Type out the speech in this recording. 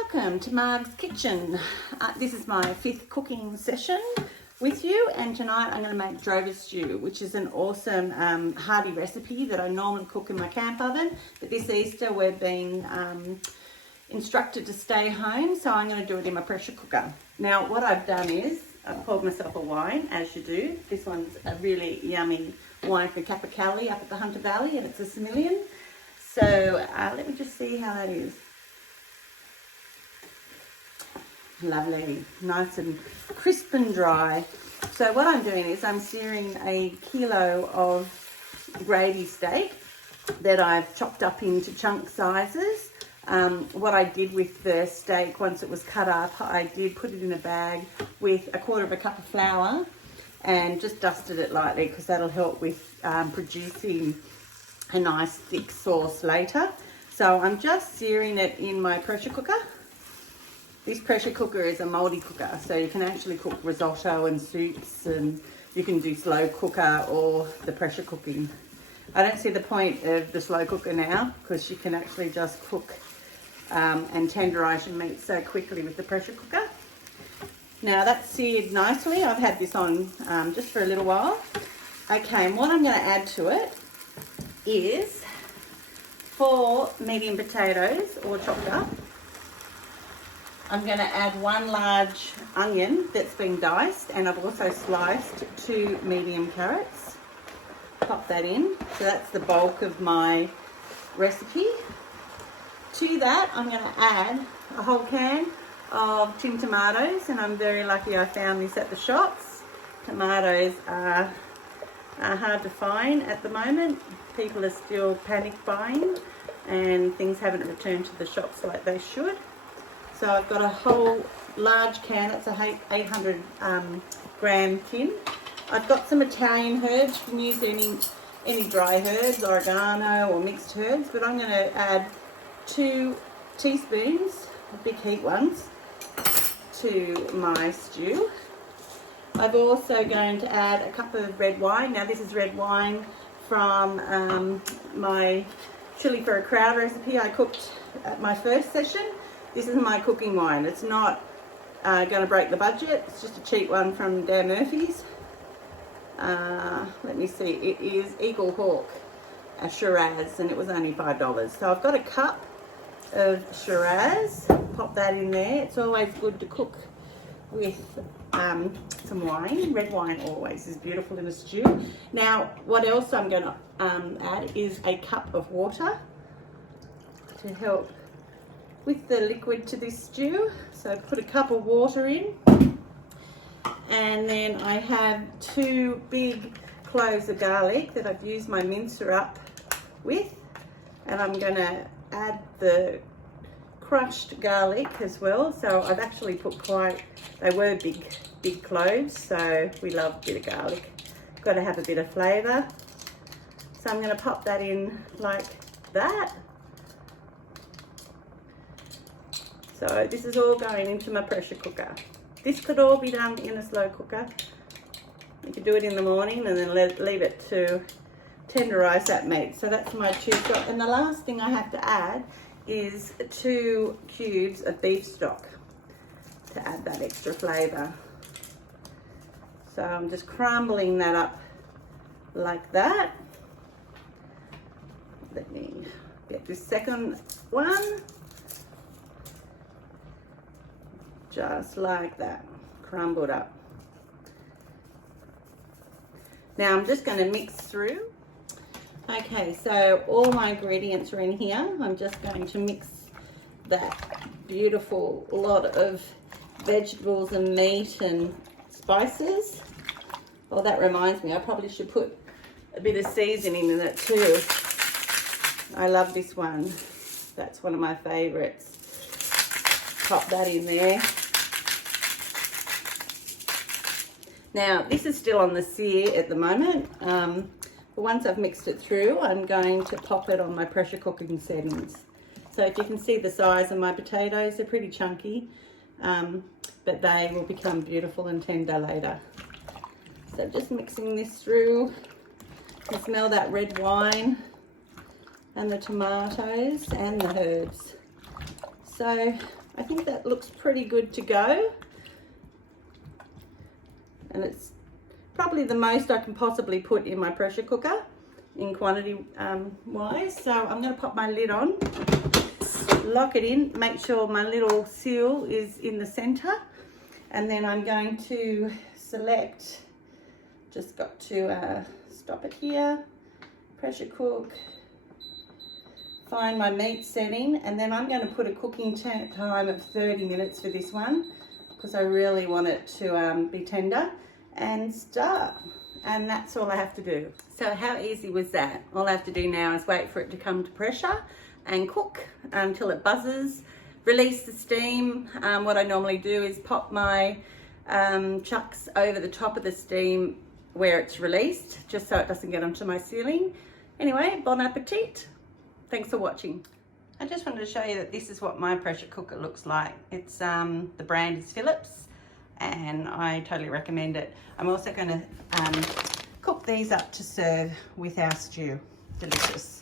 Welcome to Marg's Kitchen. This is my 5th cooking session with you, and tonight I'm going to make Drover'S Stew, which is an awesome hearty recipe that I normally cook in my camp oven, but this Easter we're being instructed to stay home, so I'm going to do it in my pressure cooker. Now what I've done is I've poured myself a wine, as you do. This one's a really yummy wine from Capercaillie up at the Hunter Valley, and it's a Semillon. So let me just see how that is. Lovely, nice and crisp and dry. So what I'm doing is I'm searing a kilo of gravy steak that I've chopped up into chunk sizes. What I did with the steak, once it was cut up, I did put it in a bag with 1/4 cup of flour and just dusted it lightly, because that'll help with producing a nice thick sauce later. So I'm just searing it in my pressure cooker. This pressure cooker is a multi-cooker, so you can actually cook risotto and soups, and you can do slow cooker or the pressure cooking. I don't see the point of the slow cooker now, because you can actually just cook and tenderize your meat so quickly with the pressure cooker. Now that's seared nicely. I've had this on just for a little while. Okay, and what I'm going to add to it is 4 medium potatoes, all chopped up. I'm going to add 1 large onion that's been diced, and I've also sliced 2 medium carrots. Pop that in. So that's the bulk of my recipe. To that, I'm going to add a whole can of tin tomatoes, and I'm very lucky I found this at the shops. Tomatoes are hard to find at the moment. People are still panic buying, and things haven't returned to the shops like they should. So I've got a whole large can. It's a 800 gram tin. I've got some Italian herbs. You can use any dry herbs, oregano or mixed herbs, but I'm going to add 2 teaspoons, big heat ones, to my stew. I'm also going to add a cup of red wine. Now this is red wine from my chili for a crowd recipe I cooked at my first session. This is my cooking wine. It's not going to break the budget. It's just a cheap one from Dan Murphy's. Let me see. It is Eagle Hawk, a Shiraz, and it was only $5. So I've got a cup of Shiraz. Pop that in there. It's always good to cook with some wine. Red wine always is beautiful in a stew. Now, what else I'm going to add is a cup of water to help with the liquid to this stew. So put a cup of water in, and then I have 2 big cloves of garlic that I've used my mincer up with, and I'm going to add the crushed garlic as well. So I've actually put they were big cloves, so we love a bit of garlic. Got to have a bit of flavour. So I'm going to pop that in like that. So this is all going into my pressure cooker. This could all be done in a slow cooker. You could do it in the morning and then leave it to tenderize that meat. So that's my 2 stock. And the last thing I have to add is 2 cubes of beef stock to add that extra flavor. So I'm just crumbling that up like that. Let me get this second one. Just like that, crumbled up. Now I'm just going to mix through. Okay, so all my ingredients are in here. I'm just going to mix that beautiful lot of vegetables and meat and spices. Oh, that reminds me, I probably should put a bit of seasoning in it too. I love this one. That's one of my favorites. Pop that in there. Now this is still on the sear at the moment, but once I've mixed it through, I'm going to pop it on my pressure cooking settings. So if you can see the size of my potatoes, they're pretty chunky, but they will become beautiful and tender later. So just mixing this through. You can smell that red wine and the tomatoes and the herbs. So I think that looks pretty good to go. And it's probably the most I can possibly put in my pressure cooker in quantity wise. So I'm going to pop my lid on, lock it in, make sure my little seal is in the center, and then I'm going to select, just got to stop it here, pressure cook, find my meat setting, and then I'm going to put a cooking time of 30 minutes for this one because I really want it to be tender, and start. And that's all I have to do. So how easy was that? All I have to do now is wait for it to come to pressure and cook until it buzzes, release the steam. What I normally do is pop my chucks over the top of the steam where it's released, just so it doesn't get onto my ceiling. Anyway, bon appetit. Thanks for watching. I just wanted to show you that this is what my pressure cooker looks like. It's the brand is Philips, and I totally recommend it. I'm also going to cook these up to serve with our stew. Delicious.